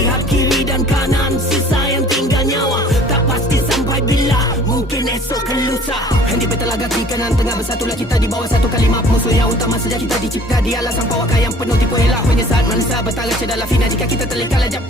lihat kiri dan kanan, sisa yang tinggal nyawa. Tak pasti sampai bila, mungkin esok ke lusa. Hendi bertelaga kiri kanan, tengah bersatulah kita di bawah satu kalimat. Musuh yang utama sejak kita dicipta, dialah sang pawaka yang penuh tipu elak. Penyesat manusia bertala cedala fina jika kita terlengkar lejap.